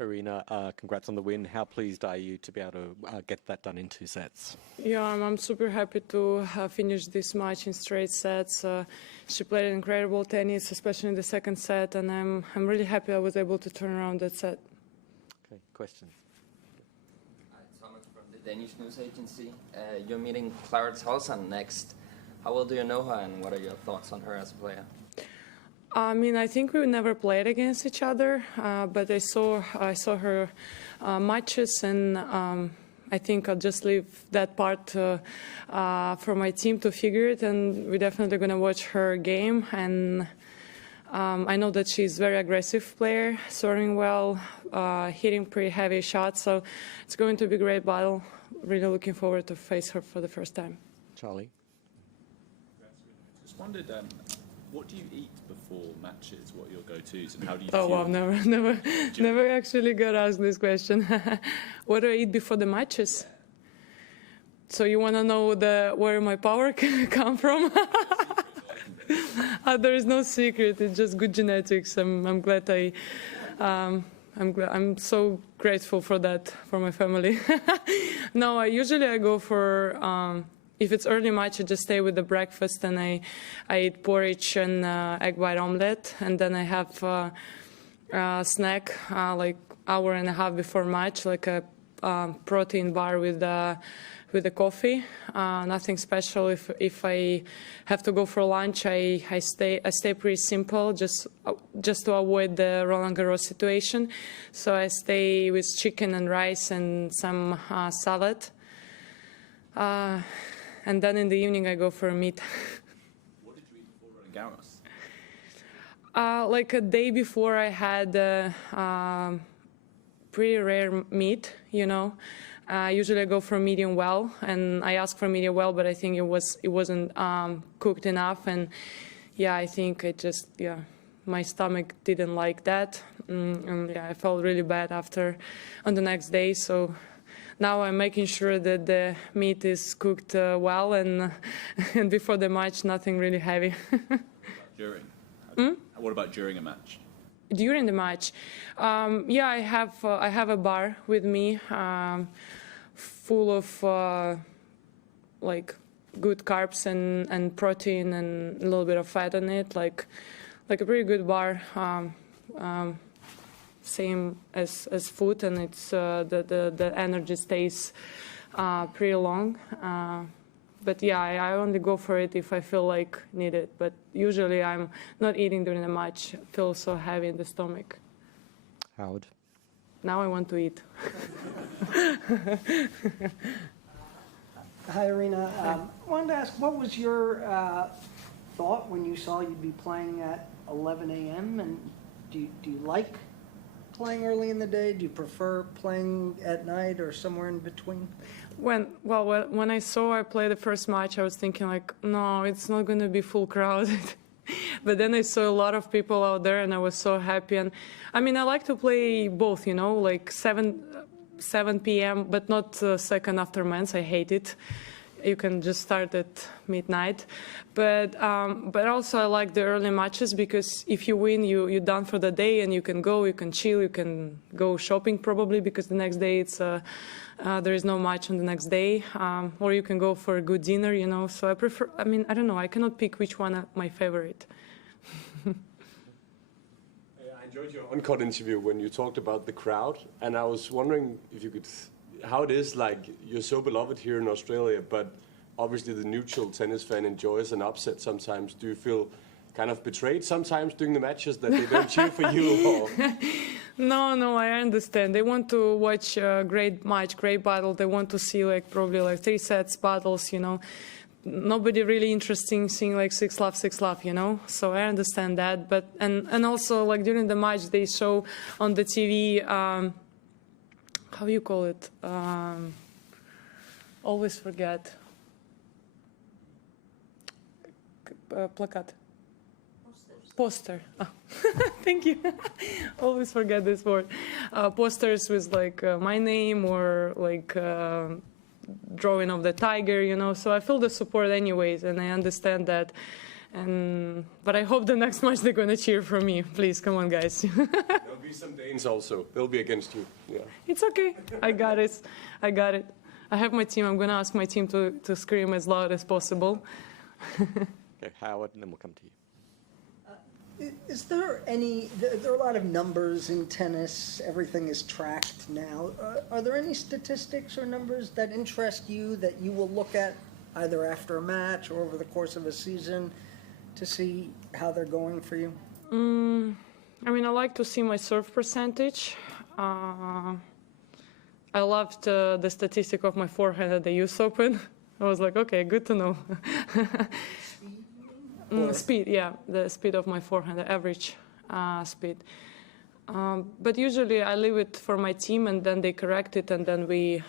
Aryna, congrats on the win. How pleased are you to be able to get that done in 2 sets? Yeah, I'm super happy to finish this match in straight sets. She played incredible tennis, especially in the second set, and I'm really happy I was able to turn around that set. Okay, questions? Thomas from the Danish news agency. You're meeting Clara Tolson next. How well do you know her, and what are your thoughts on her as a player? I mean, I think we never played against each other, but I saw her matches, and I think I'll just leave that part for my team to figure it. And we're definitely going to watch her game. And I know that she's a very aggressive player, serving well, hitting pretty heavy shots. So it's going to be a great battle. Really looking forward to face her for the first time. Charlie? Just wondered, what do you eat before matches? What are your go-tos, and how do you Oh, feel? wow, never actually got asked this question. What do I eat before the matches? So you want to know where my power come from? There is no secret. It's just good genetics. I'm glad I'm so grateful for that, for my family. No, usually I go for. If it's early match, I just stay with the breakfast, and I eat porridge and egg white omelette, and then I have a snack like hour and a half before match, like a protein bar with the coffee. Nothing special. If I have to go for lunch, I stay pretty simple, just to avoid the Roland Garros situation. So I stay with chicken and rice and some salad. And then in the evening, I go for a meat. What did you eat before Roland Garros? Like a day before, I had pretty rare meat, you know. Usually I go for medium well, and I ask for medium well, but I think it wasn't cooked enough. And yeah, I think my stomach didn't like that. And yeah, I felt really bad on the next day. So now I'm making sure that the meat is cooked well, and before the match, nothing really heavy. During? What about during a match? During the match, yeah, I have a bar with me, full of like good carbs and protein and a little bit of fat on it, like a pretty good bar. Same as food, and it's the energy stays pretty long. But yeah, I only go for it if I feel like need it. But usually I'm not eating during the match. I feel so heavy in the stomach. Howard? Now I want to eat. Hi, Aryna. I wanted to ask, what was your thought when you saw you'd be playing at 11 a.m.? And do you like playing early in the day? Do you prefer playing at night or somewhere in between? When I saw I play the first match, I was thinking like, no, it's not going to be full crowded. But then I saw a lot of people out there, and I was so happy. And I mean, I like to play both, you know, like 7 p.m., but not second after men's. I hate it. You can just start at midnight. But also I like the early matches, because if you win, you're done for the day, and you can go, you can chill, you can go shopping probably, because the next day there is no match on the next day, or you can go for a good dinner, you know. So I prefer, I mean, I don't know, I cannot pick which one my favorite. I enjoyed your on-court interview when you talked about the crowd, and I was wondering if you could, how it is, like, you're so beloved here in Australia, but obviously the neutral tennis fan enjoys an upset sometimes. Do you feel kind of betrayed sometimes during the matches that they don't cheer for you? Or? No, I understand. They want to watch a great match, great battle. They want to see probably 3 sets battles, you know. Nobody really interesting seeing 6-love, you know. So I understand that. But and also during the match they show on the TV, how you call it? Always forget. Plakat. Poster. Oh. Thank you. Always forget this word. Posters with my name or drawing of the tiger, you know. So I feel the support anyways, and I understand that. But I hope the next match they're gonna cheer for me. Please, come on, guys. be some Danes also. They'll be against you. Yeah. It's okay. I got it. I got it. I have my team. I'm going to ask my team to scream as loud as possible. Okay, Howard, and then we'll come to you. Is there any, there are a lot of numbers in tennis, everything is tracked now. Are there any statistics or numbers that interest you that you will look at either after a match or over the course of a season to see how they're going for you? I mean, I like to see my serve percentage. I loved the statistic of my forehand at the US Open. I was like, okay, good to know. Speed, yeah, the speed of my forehand, the average speed. But usually I leave it for my team and then they correct it and then we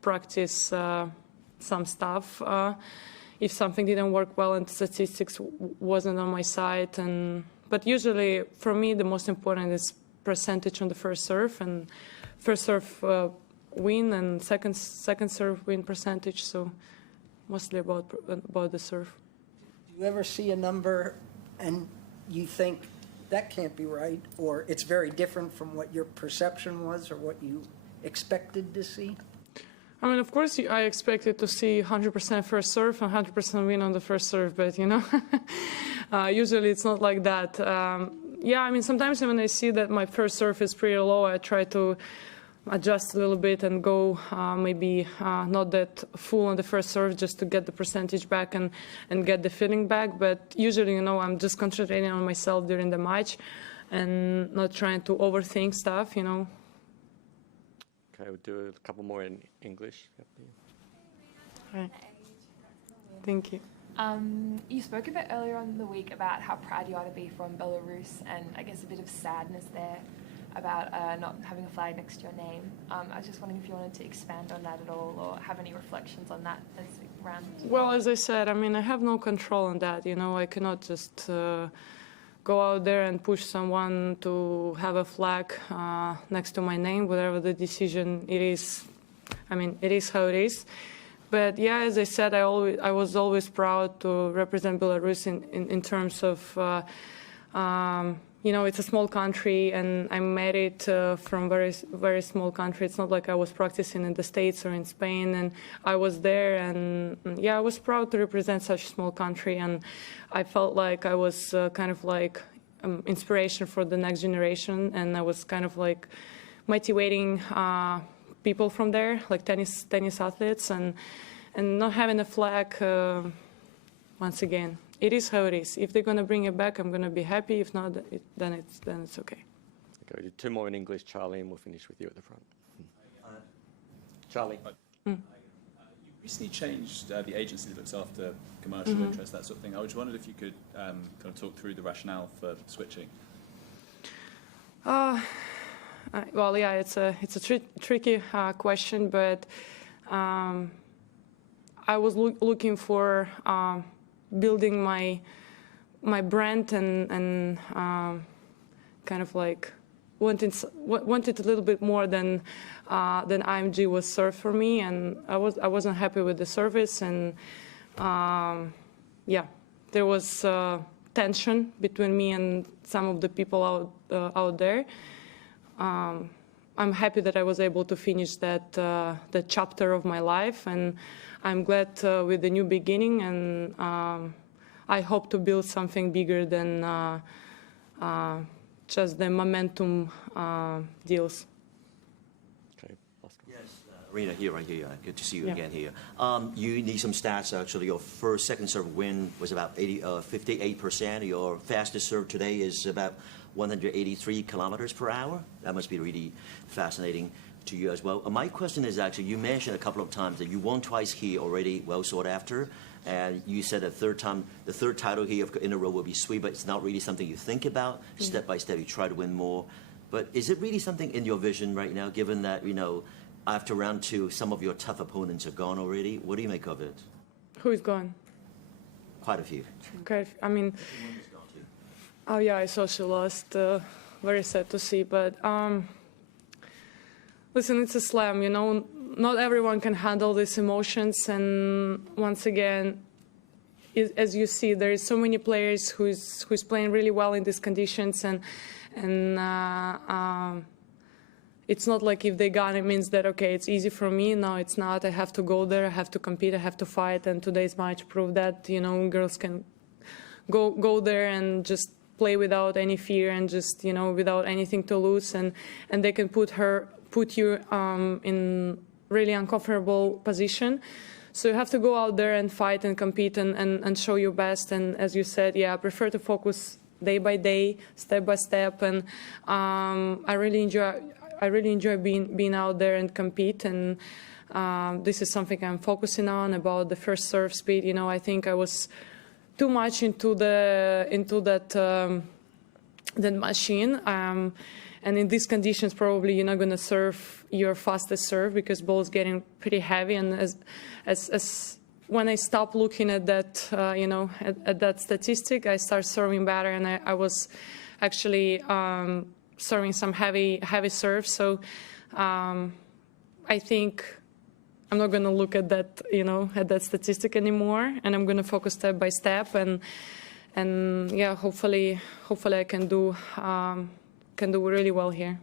practice some stuff. If something didn't work well and statistics wasn't on my side. But usually for me the most important is percentage on the first serve and first serve win and second serve win percentage. So mostly about the serve. Do you ever see a number and you think that can't be right, or it's very different from what your perception was or what you expected to see? I mean, of course, I expected to see 100% first serve and 100% win on the first serve, but, you know, usually it's not like that. Yeah, I mean, sometimes when I see that my first serve is pretty low, I try to adjust a little bit and go maybe not that full on the first serve just to get the percentage back and get the feeling back. But usually, you know, I'm just concentrating on myself during the match and not trying to overthink stuff, you know. Okay, we'll do a couple more in English. Right. Thank you. You spoke a bit earlier on in the week about how proud you are to be from Belarus and I guess a bit of sadness there about not having a flag next to your name. I was just wondering if you wanted to expand on that at all or have any reflections on that as it rounds. Well, as I said, I mean, I have no control on that. You know, I cannot just go out there and push someone to have a flag next to my name, whatever the decision it is. I mean, it is how it is. But yeah, as I said, I was always proud to represent Belarus in terms of you know, it's a small country, and I made it from very small country. It's not like I was practicing in the States or in Spain, and I was there, and yeah, I was proud to represent such a small country, and I felt like I was kind of like inspiration for the next generation, and I was kind of like motivating people from there, like tennis athletes, and not having a flag. Once again, it is how it is. If they're going to bring it back, I'm going to be happy. If not, then it's okay. Okay, we'll do two more in English, Charlie, and we'll finish with you at the front. Charlie. You recently changed the agency that looks after commercial interests, that sort of thing. I just wondered if you could kind of talk through the rationale for switching. Well, yeah, it's a tricky question, but I was looking for building my brand and kind of like wanted a little bit more than IMG was served for me, and I wasn't happy with the service, and yeah, there was tension between me and some of the people out there. I'm happy that I was able to finish that chapter of my life, and I'm glad with the new beginning, and I hope to build something bigger than just the momentum deals. Okay, Oscar. Yes, Aryna here, right here. Good to see you again here. You need some stats, actually. Your second serve win was about 58%. Your fastest serve today is about 183 kilometers per hour. That must be really fascinating to you as well. My question is actually, you mentioned a couple of times that you won twice here already, well sought after, and you said the third title here in a row will be sweet, but it's not really something you think about. Step by step, you try to win more. But is it really something in your vision right now, given that, you know, after round two, some of your tough opponents are gone already? What do you make of it? Who is gone? Quite a few. Okay, I mean, oh yeah, I saw she lost. Very sad to see, but listen, it's a slam, you know. Not everyone can handle these emotions, and once again, as you see, there is so many players who's playing really well in these conditions, and And it's not like if they got it means that, okay, it's easy for me. No, it's not. I have to go there. I have to compete. I have to fight. And today's match proved that, girls can go there and just play without any fear and just, without anything to lose. And they can put you in really uncomfortable position. So you have to go out there and fight and compete and show your best. And as you said, I prefer to focus day by day, step by step. And I really enjoy being out there and compete. And this is something I'm focusing on about the first serve speed. I think I was too much into that machine. And in these conditions, probably you're not going to serve your fastest serve because ball's getting pretty heavy. And as when I stopped looking at that, at that statistic, I started serving better, and I was actually serving some heavy serves. So I think I'm not going to look at that, at that statistic anymore, and I'm going to focus step by step, and hopefully I can do really well here.